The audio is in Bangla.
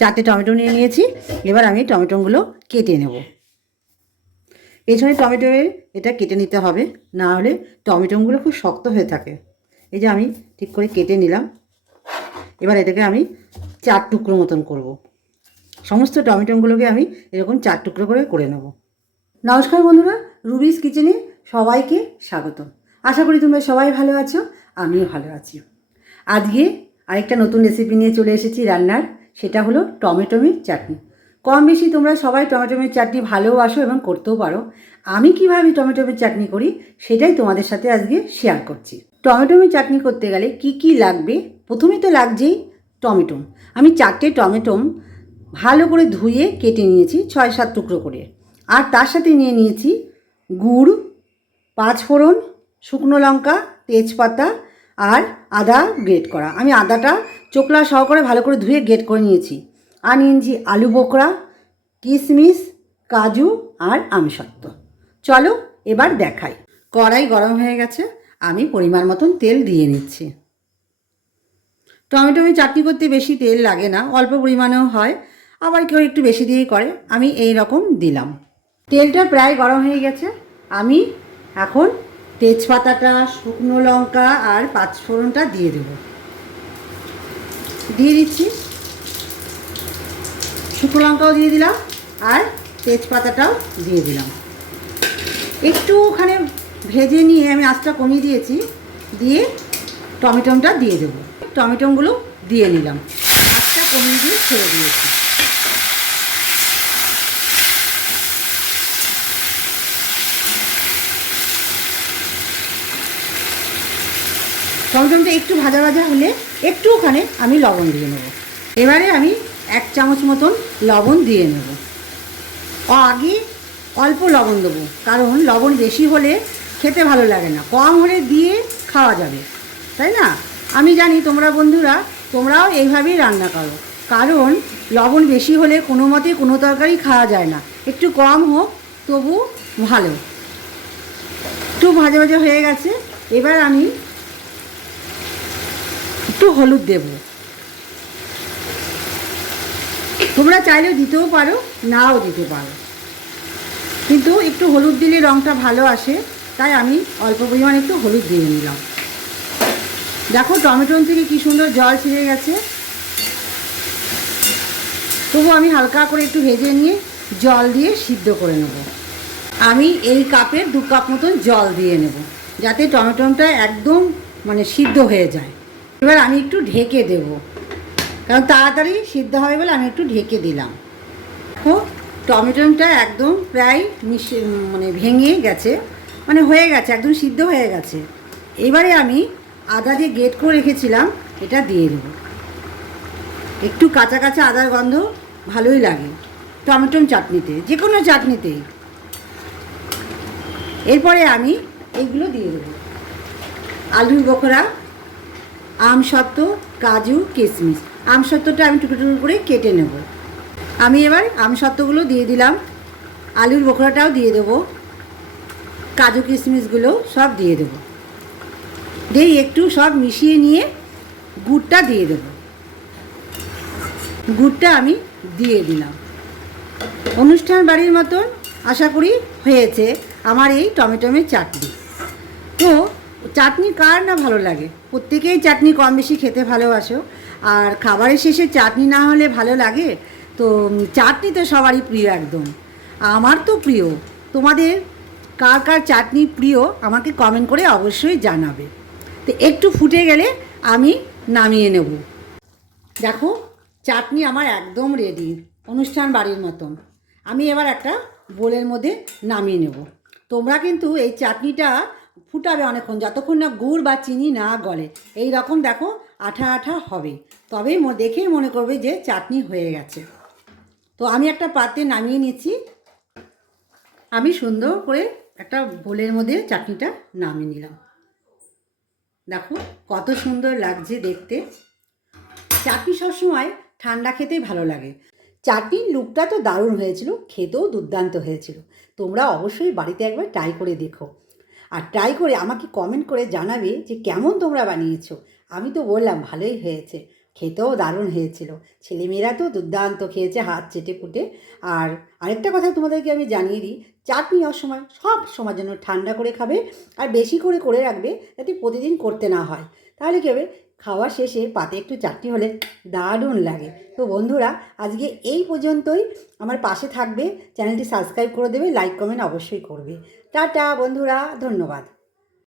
4টে টমেটো নিয়ে নিয়েছি। এবার আমি টমেটোগুলো কেটে নেব। পেছনে টমেটোর এটা কেটে নিতে হবে, না হলে টমেটোগুলো খুব শক্ত হয়ে থাকে। এই যে আমি ঠিক করে কেটে নিলাম। এবার এটাকে আমি 4 টুকরো মতন করব। সমস্ত টমেটোগুলোকে আমি এরকম 4 টুকরো করে নেব। নমস্কার বন্ধুরা, রুবিস কিচেনে সবাইকে স্বাগত। আশা করি তোমরা সবাই ভালো আছো, আমিও ভালো আছি। আজকে আরেকটা নতুন রেসিপি নিয়ে চলে এসেছি রান্নার, সেটা হলো টমেটোমের চাটনি। কম বেশি তোমরা সবাই টমেটোমের চাটনি ভালোবাসো এবং করতেও পারো। আমি কীভাবে টমেটোমের চাটনি করি সেটাই তোমাদের সাথে আজকে শেয়ার করছি। টমেটোমের চাটনি করতে গেলে কি কি লাগবে, প্রথমে তো লাগছেই টমেটো। আমি 4টে টমেটো ভালো করে ধুয়ে কেটে নিয়েছি 6-7 টুকরো করে। আর তার সাথে নিয়ে নিয়েছি গুড়, 5 ফোড়ন, শুকনো লঙ্কা, তেজপাতা আর আদা গ্রেট করা। আমি আদাটা চোকলা সহকারে ভালো করে ধুয়ে গ্রেট করে নিয়েছি। আর নিয়েছি আলু বোখরা, কিশমিশ, কাজু আর আমসত্ত্ব। চলো এবার দেখাই। কড়াই গরম হয়ে গেছে, আমি পরিমাণ মতন তেল দিয়ে নিচ্ছি। টমেটোমের চাটনি করতে বেশি তেল লাগে না, অল্প পরিমাণেও হয়, আবার কেউ একটু বেশি দিয়েই করে। আমি এই রকম দিলাম। তেলটা প্রায় গরম হয়ে গেছে। আমি এখন তেজপাতাটা, শুকনো লঙ্কা আর 5 ফোড়নটা দিয়ে দেব। দিয়ে দিচ্ছি, শুকনো লঙ্কাও দিয়ে দিলাম আর তেজপাতাটাও দিয়ে দিলাম। একটু ওখানে ভেজে নিয়ে আমি আঁচটা কমিয়ে দিয়েছি, দিয়ে টমেটোটা দিয়ে দেবো। টমেটোগুলো দিয়ে নিলাম, আঁচটা কমিয়ে দিয়ে ছেড়ে দিয়েছি। টমেটোটা একটু ভাজা ভাজা হলে একটু ওখানে আমি লবণ দিয়ে নেব। এবারে আমি 1 চামচ মতন লবণ দিয়ে নেব। আগে অল্প লবণ দেবো, কারণ লবণ বেশি হলে খেতে ভালো লাগে না, কম হলে দিয়ে খাওয়া যাবে, তাই না? আমি জানি তোমরা বন্ধুরা তোমরাও এইভাবেই রান্না করো, কারণ লবণ বেশি হলে কোনো মতে কোনো তরকারি খাওয়া যায় না। একটু কম হোক তবু ভালো। একটু ভাজা ভাজা হয়ে গেছে, এবার আমি একটু হলুদ দেব। তোমরা চাইলেও দিতেও পারো, নাও দিতে পারো, কিন্তু একটু হলুদ দিলে রঙটা ভালো আসে, তাই আমি অল্প পরিমাণে একটু হলুদ দিয়ে নিলাম। দেখো টমেটো থেকে কি সুন্দর জল ছেড়ে গেছে। তবু আমি হালকা করে একটু ভেজে নিয়ে জল দিয়ে সিদ্ধ করে নেব। আমি এই কাপের 2 কাপ মতন জল দিয়ে নেব, যাতে টমেটোটা একদম সিদ্ধ হয়ে যায়। এবার আমি একটু ঢেকে দেব, কারণ তাড়াতাড়ি সিদ্ধ হবে বলে আমি একটু ঢেকে দিলাম। দেখো টমেটোটা একদম প্রায় ভেঙে গেছে, হয়ে গেছে, একদম সিদ্ধ হয়ে গেছে। এবারে আমি আদা যে গ্রেট করে রেখেছিলাম এটা দিয়ে দেবো। একটু কাঁচা কাঁচা আদার গন্ধ ভালোই লাগে টমেটো চাটনিতে, যে কোনো চাটনিতেই। এরপরে আমি এইগুলো দিয়ে দেবো: আলুর বোখরা, আমসত্ত্ব, কাজু, কিশমিশ। আমসত্ত্বটা আমি টুকরো টুকরো করে কেটে নেব। আমি এবার আমসত্ত্বগুলো দিয়ে দিলাম, আলুর বোখরাটাও দিয়ে দেবো, কাজু কিশমিশগুলো সব দিয়ে দেবো। দিয়ে একটু সব মিশিয়ে নিয়ে গুড়টা দিয়ে দেবো। গুড়টা আমি দিয়ে দিলাম। অনুষ্ঠান বাড়ির মতন আশা করি হয়েছে আমার এই টমেটোমের চাটনি। তো চাটনি কার না ভালো লাগে? প্রত্যেকেই চাটনি কম বেশি খেতে ভালোবাসো, আর খাবারের শেষে চাটনি না হলে ভালো লাগে? তো চাটনি তো সবারই প্রিয়, একদম আমার তো প্রিয়। তোমাদের কার কার চাটনি প্রিয় আমাকে কমেন্ট করে অবশ্যই জানাবে। তো একটু ফুটে গেলে আমি নামিয়ে নেব। দেখো চাটনি আমার একদম রেডি, অনুষ্ঠান বাড়ির মতন। আমি এবার একটা বোলের মধ্যে নামিয়ে নেব। তোমরা কিন্তু এই চাটনিটা ফুটাবে অনেকক্ষণ, যতক্ষণ না গুড় বা চিনি না গলে। এই রকম দেখো আঠা আঠা হবে, তবেই দেখেই মনে করবে যে চাটনি হয়ে গেছে। তো আমি একটা পাত্রে নামিয়ে নিচ্ছি। আমি সুন্দর করে একটা বোলের মধ্যে চাটনিটা নামিয়ে নিলাম। দেখো কত সুন্দর লাগছে দেখতে। চাটনি সবসময় ঠান্ডা খেতেই ভালো লাগে। চাটনির লুকটা তো দারুণ হয়েছিল, খেতেও দুর্দান্ত হয়েছিল। তোমরা অবশ্যই বাড়িতে একবার ট্রাই করে দেখো, আর ট্রাই করে আমাকে কমেন্ট করে জানাবে যে কেমন তোমরা বানিয়েছো। আমি তো বললাম ভালোই হয়েছে, খেতেও দারুণ হয়েছিল। ছেলেমেয়েরা তো দুর্দান্ত খেয়েছে হাত চেটে পুটে। আর আরেকটা কথা তোমাদেরকে আমি জানিয়ে দিই, চাটনি অসময় সব সময় জন্য ঠান্ডা করে খাবে, আর বেশি করে করে রাখবে যাতে প্রতিদিন করতে না হয়। তাহলে কী হবে, খাওয়া শেষে পাতে একটু চাটনি হলে দারুণ লাগে। তো বন্ধুরা, আজকে এই পর্যন্তই। আমার পাশে থাকবে, চ্যানেলটি সাবস্ক্রাইব করে দেবে, লাইক কমেন্ট অবশ্যই করবে। টাটা বন্ধুরা, ধন্যবাদ।